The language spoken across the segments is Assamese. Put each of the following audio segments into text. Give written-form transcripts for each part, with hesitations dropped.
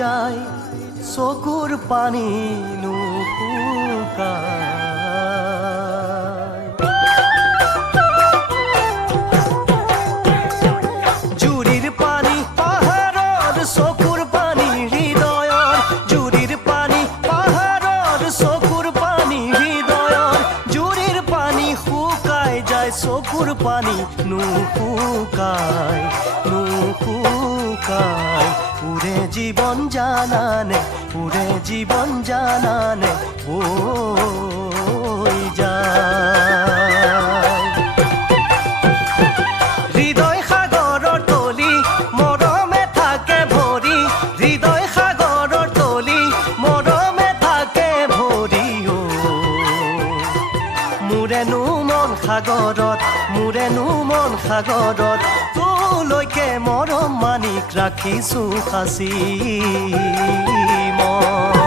যায় চকুৰ পানী নুশুকায় জুৰিৰ পানী পাহাৰৰ চকুৰ পানী হৃদয়ৰ জুৰিৰ পানী পাহাৰৰ চকুৰ পানী হৃদয়ৰ জুৰিৰ পানী শুকাই যায় চকুৰ পানী নুশুকায় উৰে জীৱন জানানে উৰে জীৱন জানানে বৈ যায় হৃদয় সাগৰৰ তলি মৰমে থাকে ভৰি হৃদয় সাগৰৰ তলি মৰমে থাকে ভৰি মোৰেনো মন সাগৰত তোলৈকে মৰম মানিক ৰাখিছো সাঁচি মই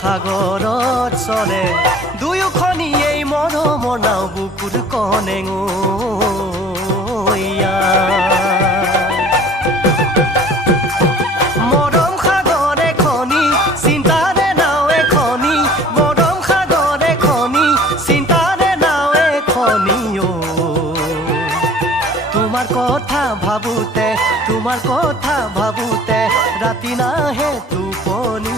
সাগৰত চলে দুয়োখনি এই মৰমৰ নাও বুকুৰ কণে মৰম সাগৰে খনি চিন্তাৰে নাও এখনি মৰম সাগৰে খনি চিন্তাৰে নাও এখনি তোমাৰ কথা ভাবোতে ৰাতি নাহে টোপনি